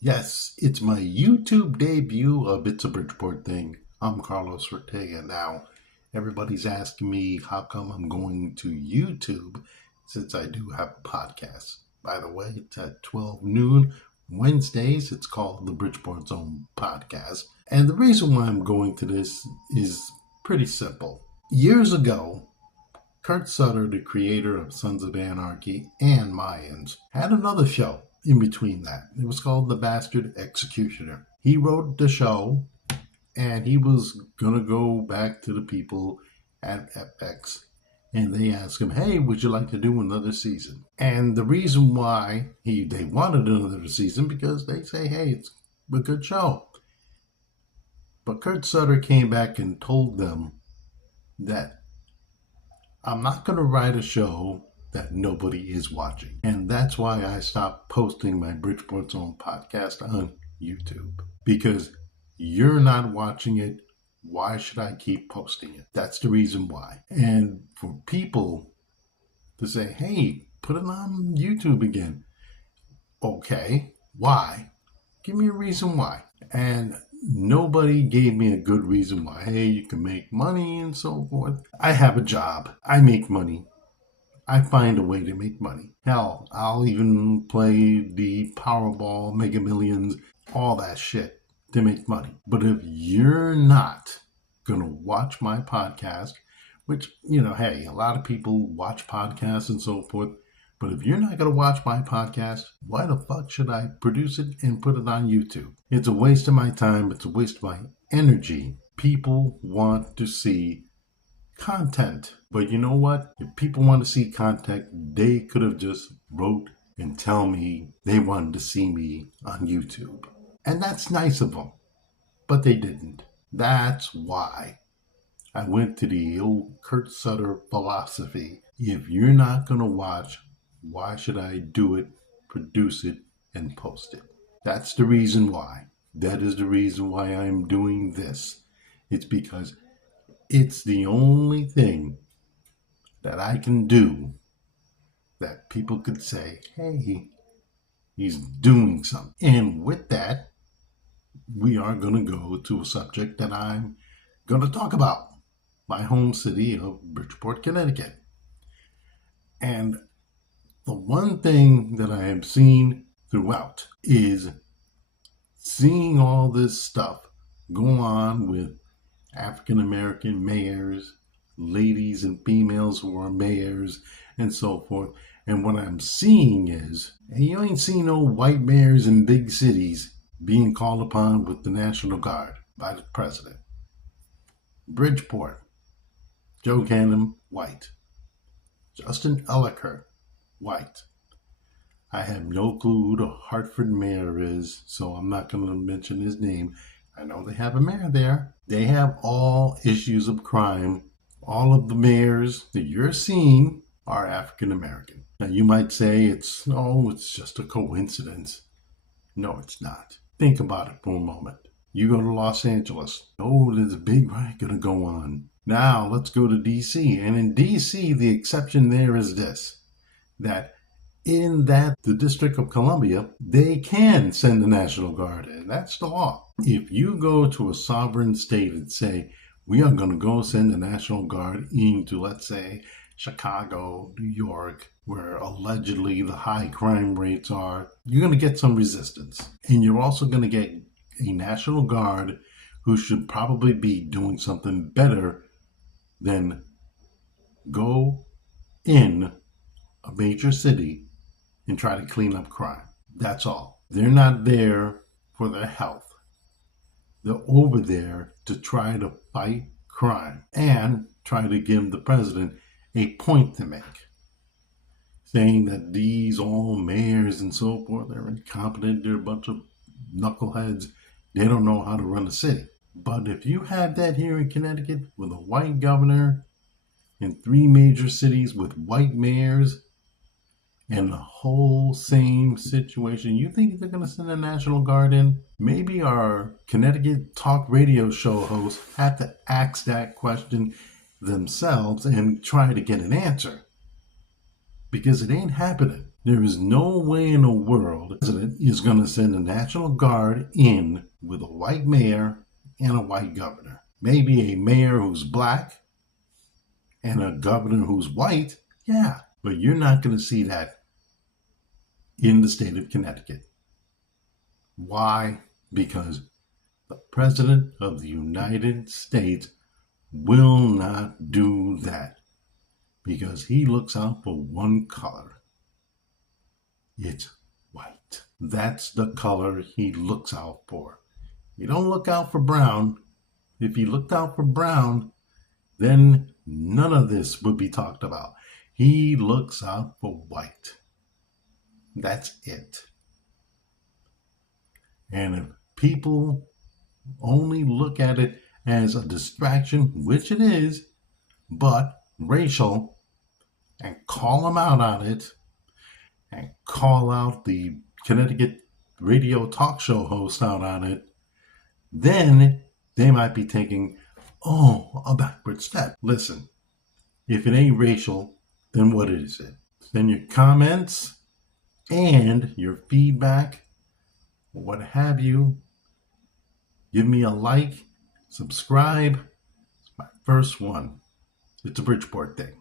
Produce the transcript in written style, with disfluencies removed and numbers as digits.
Yes, it's my YouTube debut of It's a Bridgeport Thing. I'm Carlos Ortega now. Everybody's asking me how come I'm going to YouTube since I do have a podcast. By the way, it's at 12 noon Wednesdays. It's called the Bridgeport Zone Podcast. And the reason why I'm going to this is pretty simple. Years ago, Kurt Sutter, the creator of Sons of Anarchy and Mayans, had another show in between that. It was called The Bastard Executioner. He wrote the show, and he was going to go back to the people at FX, and they asked him, hey, would you like to do another season? And the reason why they wanted another season, because they say, hey, it's a good show. But Kurt Sutter came back and told them that I'm not going to write a show that nobody is watching. And that's why I stopped posting my Bridgeport Zone podcast on YouTube. Because you're not watching it, why should I keep posting it? That's the reason why. And for people to say, hey, put it on YouTube again. Okay, why? Give me a reason why. And nobody gave me a good reason why. Hey, you can make money and so forth. I have a job. I make money. I find a way to make money. Hell, I'll even play the Powerball, Mega Millions, all that shit to make money. But if you're not going to watch my podcast, which, hey, a lot of people watch podcasts and so forth, but if you're not going to watch my podcast, why the fuck should I produce it and put it on YouTube? It's a waste of my time. It's a waste of my energy. People want to see content. But you know what? If people want to see content, they could have just wrote and tell me they wanted to see me on YouTube. And that's nice of them. But they didn't. That's why I went to the old Kurt Sutter philosophy. If you're not going to watch, why should I do it, produce it, and post it? That's the reason why. That is the reason why I'm doing this. It's because it's the only thing that I can do that people could say, hey, he's doing something. And with that, we are going to go to a subject that I'm going to talk about. My home city of Bridgeport, Connecticut. And the one thing that I have seen throughout is seeing all this stuff go on with African American mayors, ladies and females who are mayors, and so forth. And what I'm seeing is, you ain't seen no white mayors in big cities being called upon with the National Guard by the president. Bridgeport, Joe Cannon, white. Justin Ellicott, white. I have no clue who the Hartford mayor is, so I'm not going to mention his name. I know they have a mayor there. They have all issues of crime. All of the mayors that you're seeing are African American. Now you might say it's just a coincidence. No, it's not. Think about it for a moment. You go to Los Angeles. Oh, there's a big riot going to go on. Now let's go to D.C. And in D.C., the exception there is this, that in the District of Columbia, they can send the National Guard in. That's the law. If you go to a sovereign state and say, we are going to go send the National Guard into, let's say, Chicago, New York, where allegedly the high crime rates are, you're going to get some resistance. And you're also going to get a National Guard who should probably be doing something better than go in a major city and try to clean up crime. That's all. They're not there for their health. They're over there to try to fight crime and try to give the president a point to make, saying that these all mayors and so forth are incompetent, they're a bunch of knuckleheads, they don't know how to run a city. But if you had that here in Connecticut with a white governor in 3 major cities with white mayors and the whole same situation, you think they're going to send a National Guard in? Maybe our Connecticut talk radio show hosts have to ask that question themselves and try to get an answer. Because it ain't happening. There is no way in the world the president is going to send a National Guard in with a white mayor and a white governor. Maybe a mayor who's black and a governor who's white, yeah, but you're not going to see that in the state of Connecticut. Why? Because the President of the United States will not do that, because he looks out for one color. It's white. That's the color he looks out for. He don't look out for brown. If he looked out for brown, then none of this would be talked about. He looks out for white. That's it. And if people only look at it as a distraction, which it is, but racial, and call them out on it, and call out the Connecticut radio talk show host out on it, then they might be thinking, oh, a backward step. Listen, if it ain't racial, then what is it? Then your comments and your feedback, what have you, give me a like, subscribe. It's my first one. It's a Bridgeport thing.